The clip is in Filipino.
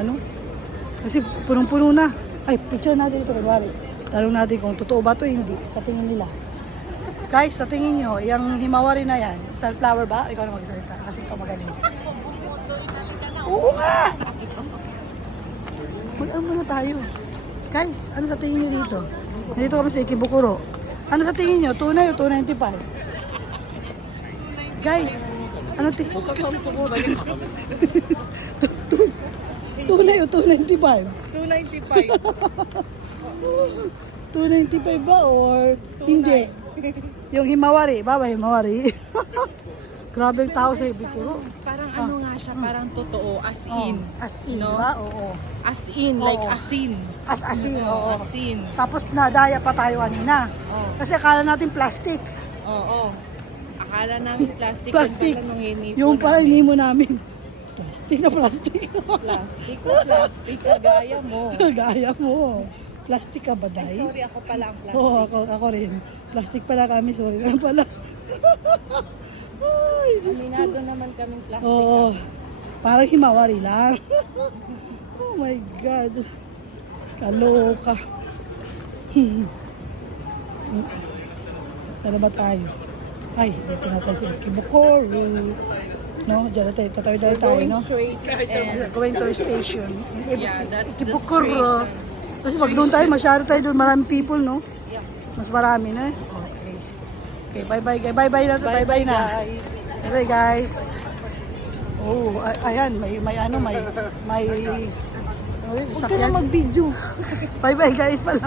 ano. Kasi punong-puno na. Ay, picture natin ito, kunwari. Tanong natin kung totoo ba ito, hindi. Sa tingin nila. Guys, sa tingin nyo, yung himawari na yan, sunflower ba? Ikaw na magsalita kasi ikaw magaling. Oo nga! Mag-ano muna tayo. Guys, ano sa tingin nyo dito? Dito kami sa Ikebukuro. Ano sa tingin nyo? Tunay o 295? Guys, ano tingin nyo? Tunay o 295? 295. 295 ba or hindi? Yung himawari, baba himawari. Grabe yung tao sa Ikebukuro. Parang ano nga siya, parang totoo, as in. As in, no? ba? Oo. As in, like Oo. asin. As in, oo. Asin. Tapos nadaya pa tayo kanina. Oo. Kasi akala natin plastic. Oo. Akala namin plastic. Plastic. Yung pala nung hinipon Yung pala namin. hinimo namin. Plastic na plastic. Plastic na plastic. Kagaya mo. Gaya mo. Plastic ka ba, Ay, Day? sorry, ako pala ang plastic. Oo, ako rin. Plastic pala kami. Sorry na pala. Ay, Diyos ko. Aminado naman kaming plastic. Oo. Parang himawari lang. Oh my God. Kaloka. Saan ba tayo? Ay, dito na tayo sa Ikebukuro. No, dyan na tayo. Tatawid na tayo, no? Straight and Going to a station. yeah, that's the Ikebukuro. station. Kasi pag doon tayo, masyado tayo doon. Maraming people, no? Mas marami na. Okay. Okay, bye-bye. Bye-bye na. Bye-bye na. guys. Bye guys. Oh, ayan, may Huwag ka sakyan. na mag-video. Bye bye guys pala.